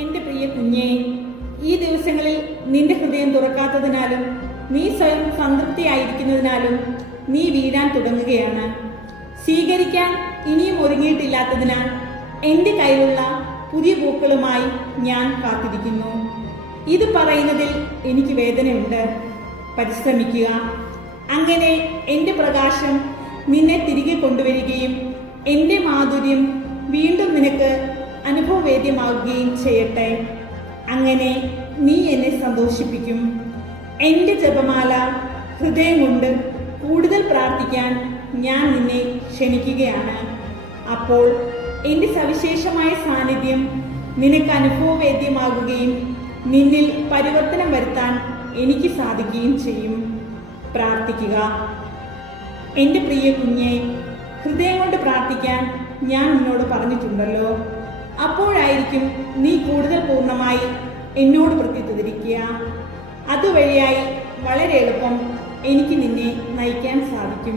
എൻ്റെ പ്രിയ കുഞ്ഞേ, ഈ ദിവസങ്ങളിൽ നിന്റെ ഹൃദയം തുറക്കാത്തതിനാലും നീ സ്വയം സംതൃപ്തിയായിരിക്കുന്നതിനാലും നീ വീഴാൻ തുടങ്ങുകയാണ്. സ്വീകരിക്കാൻ ഇനിയും ഒരുങ്ങിയിട്ടില്ലാത്തതിനാൽ എൻ്റെ കയ്യിലുള്ള പുതിയ പൂക്കളുമായി ഞാൻ കാത്തിരിക്കുന്നു. ഇത് പറയുന്നതിൽ എനിക്ക് വേദനയുണ്ട്. പരിശ്രമിക്കുക. അങ്ങനെ എൻ്റെ പ്രകാശം നിന്നെ തിരികെ കൊണ്ടുവരികയും എൻ്റെ മാധുര്യം വീണ്ടും നിനക്ക് അനുഭവവേദ്യമാവുകയും ചെയ്യട്ടെ. അങ്ങനെ നീ എന്നെ സന്തോഷിപ്പിക്കും. എൻ്റെ ജപമാല ഹൃദയം കൊണ്ട് കൂടുതൽ പ്രാർത്ഥിക്കാൻ ഞാൻ നിന്നെ ക്ഷണിക്കുകയാണ്. അപ്പോൾ എൻ്റെ സവിശേഷമായ സാന്നിധ്യം നിനക്ക് അനുഭവവേദ്യമാകുകയും നിന്നിൽ പരിവർത്തനം വരുത്താൻ എനിക്ക് സാധിക്കുകയും ചെയ്യും. പ്രാർത്ഥിക്കുക. എൻ്റെ പ്രിയ കുഞ്ഞെ, ഹൃദയം കൊണ്ട് പ്രാർത്ഥിക്കാൻ ഞാൻ നിന്നോട് പറഞ്ഞിട്ടുണ്ടല്ലോ. അപ്പോഴായിരിക്കും നീ കൂടുതൽ പൂർണ്ണമായി എന്നോട് പ്രത്യുദ്ധരിക്കുക. അതുവഴിയായി വളരെ എളുപ്പം എനിക്ക് നിന്നെ നയിക്കാൻ സാധിക്കും.